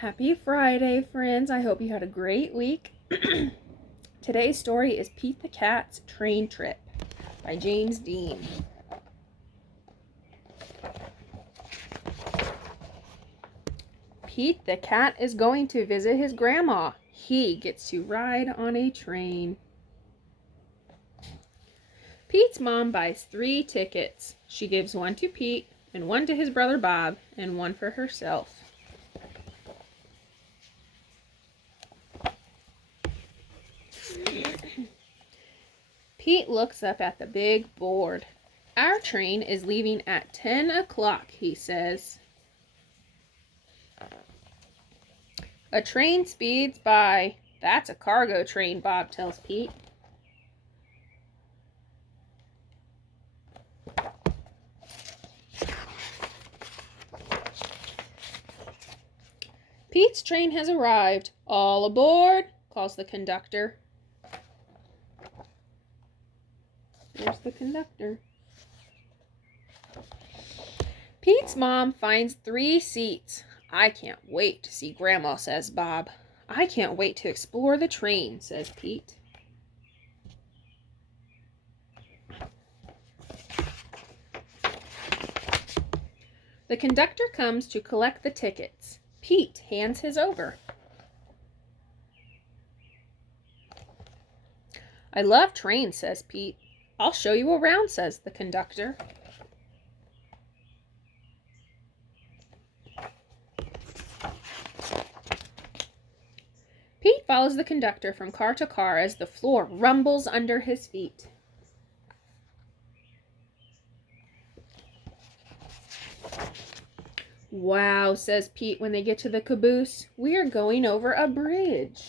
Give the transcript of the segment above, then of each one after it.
Happy Friday, friends. I hope you had a great week. Today's story is Pete the Cat's Train Trip by James Dean. Pete the Cat is going to visit his grandma. He gets to ride on a train. Pete's mom buys 3 tickets. She gives one to Pete and one to his brother Bob and one for herself. Pete looks up at the big board. Our train is leaving at 10 o'clock, he says. A train speeds by. That's a cargo train, Bob tells Pete. Pete's train has arrived. All aboard, calls the conductor. There's the conductor. Pete's mom finds 3 seats. I can't wait to see Grandma, says Bob. I can't wait to explore the train, says Pete. The conductor comes to collect the tickets. Pete hands his over. I love trains, says Pete. I'll show you around, says the conductor. Pete follows the conductor from car to car as the floor rumbles under his feet. Wow, says Pete when they get to the caboose. We are going over a bridge.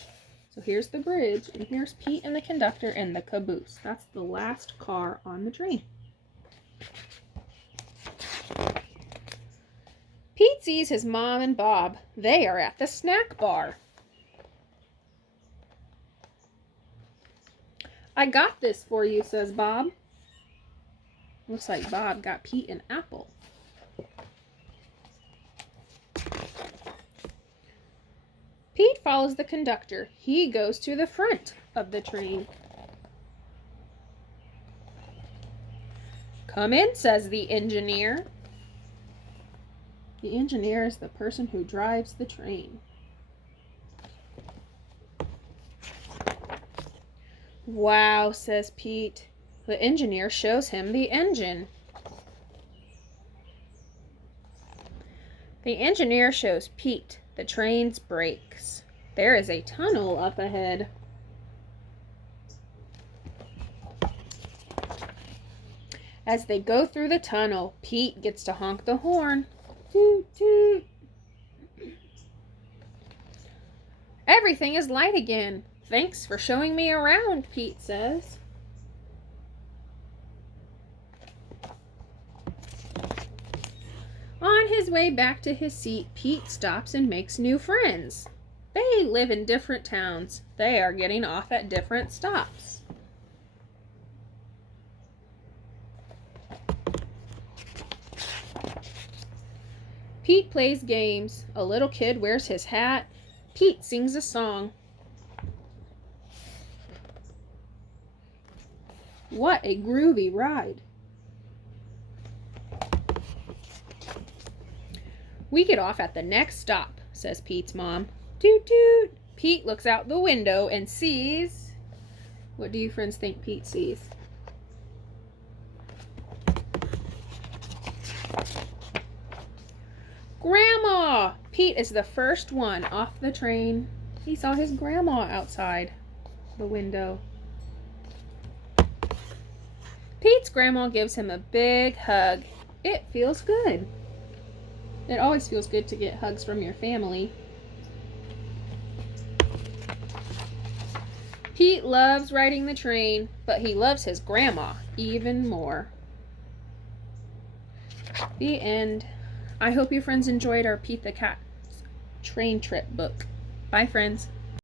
So here's the bridge, and here's Pete and the conductor and the caboose. That's the last car on the train. Pete sees his mom and Bob. They are at the snack bar. I got this for you, says Bob. Looks like Bob got Pete an apple. Pete follows the conductor. He goes to the front of the train. Come in, says the engineer. The engineer is the person who drives the train. Wow, says Pete. The engineer shows him the engine. The engineer shows Pete the train's brakes. There is a tunnel up ahead. As they go through the tunnel, Pete gets to honk the horn. Toot, toot. Everything is light again. Thanks for showing me around, Pete says. On his way back to his seat, Pete stops and makes new friends. They live in different towns. They are getting off at different stops. Pete plays games. A little kid wears his hat. Pete sings a song. What a groovy ride. We get off at the next stop, says Pete's mom. Toot toot. Pete looks out the window and sees... What do you friends think Pete sees? Grandma! Pete is the first one off the train. He saw his grandma outside the window. Pete's grandma gives him a big hug. It feels good. It always feels good to get hugs from your family. Pete loves riding the train, but he loves his grandma even more. The end. I hope you friends enjoyed our Pete the Cat's Train Trip book. Bye, friends.